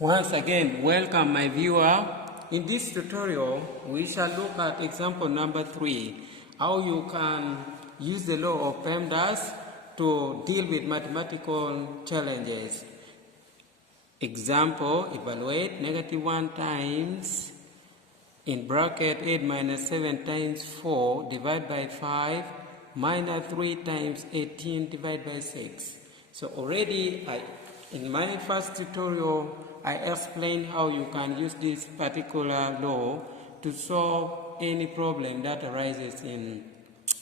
Once again, welcome my viewer. In this tutorial, we shall look at example number 3, how you can use the law of PEMDAS to deal with mathematical challenges. Example, evaluate -1 times in bracket 8 minus 7 times 4 divided by 5 minus 3 times 18 divided by 6. So already in my first tutorial, I explained how you can use this particular law to solve any problem that arises in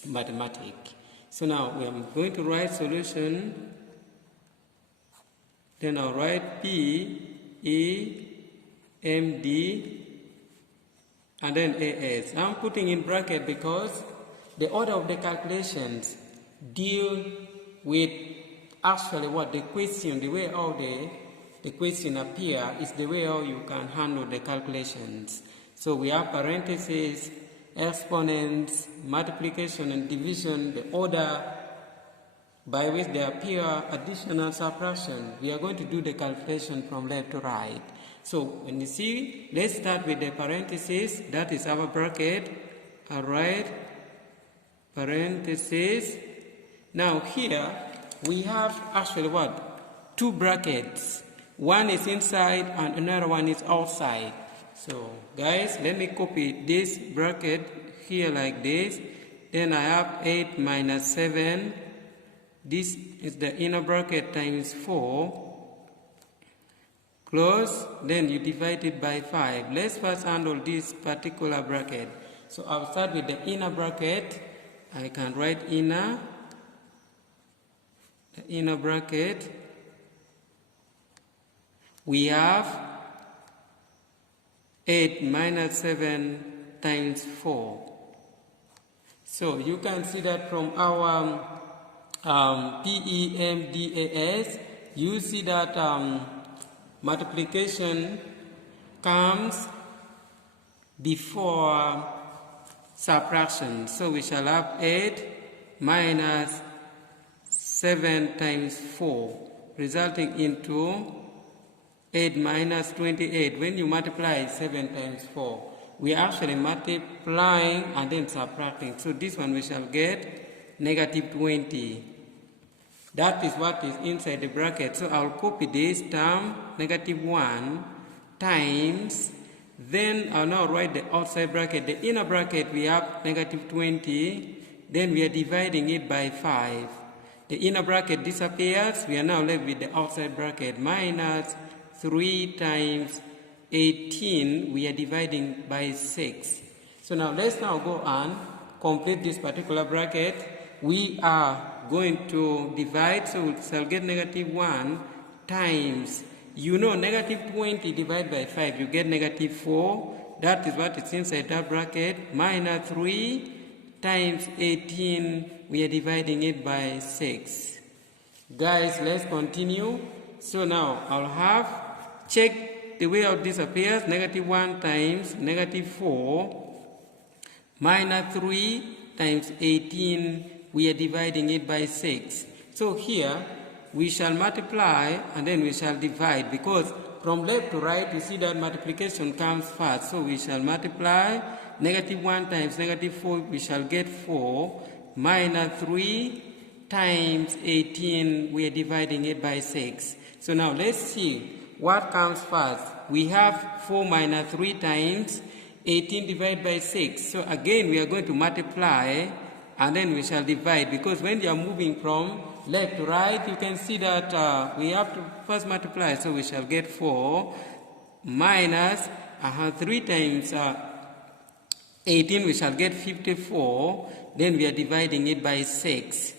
mathematics. So now we are going to write solution. Then I'll write PEMD and then AS. I'm putting in bracket because the order of the calculations deal with actually what the question, the way how the question appear is the way how you can handle the calculations. So we have parentheses, exponents, multiplication and division, the order by which they appear, addition and subtraction. We are going to do the calculation from left to right. So when you see, let's start with the parentheses, that is our bracket. Alright, parentheses. Now here we have actually what? 2 brackets. One is inside and another one is outside. So guys, let me copy this bracket here like this. Then I have 8 minus 7. This is the inner bracket times 4. Close. Then you divide it by 5. Let's first handle this particular bracket. So I'll start with the inner bracket. I can write inner. The inner bracket. We have 8 minus 7 times 4. So you can see that from our PEMDAS, you see that multiplication comes before subtraction. So we shall have 8 minus 7 times 4, resulting into 8 minus 28. When you multiply 7 times 4, we are actually multiplying and then subtracting. So this one we shall get negative 20. That is what is inside the bracket. So I'll copy this term, negative 1 times. Then I'll now write the outside bracket. The inner bracket we have negative 20. Then we are dividing it by 5. The inner bracket disappears. We are now left with the outside bracket minus 3 times 18, we are dividing by 6. So now let's now go and complete this particular bracket. We are going to divide, so we shall get negative 1 times, negative 20 divided by 5, you get negative 4. That is what is inside that bracket, minus 3 times 18, we are dividing it by 6. Guys, let's continue. So now I'll have, check the way how this appears, negative 1 times negative 4 minus 3 times 18, we are dividing it by 6. So here we shall multiply and then we shall divide, because from left to right you see that multiplication comes first. So we shall multiply negative 1 times negative 4, we shall get 4 minus 3 times 18, we are dividing it by 6. So now let's see what comes first. We have 4 minus 3 times 18 divided by 6. So again we are going to multiply and then we shall divide, because when you are moving from left to right you can see that we have to first multiply. So we shall get 4 minus 3 times 18, we shall get 54. Then we are dividing it by 6.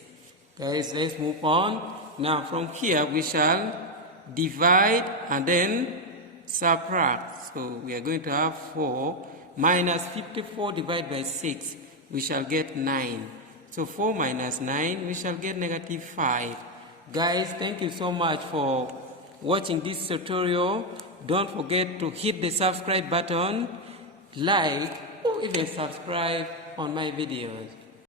Guys, let's move on. Now from here we shall divide and then subtract. So we are going to have 4 minus 54 divided by 6, we shall get 9. So 4 minus 9, we shall get negative 5. Guys, thank you so much for watching this tutorial. Don't forget to hit the subscribe button, like, or even subscribe on my videos.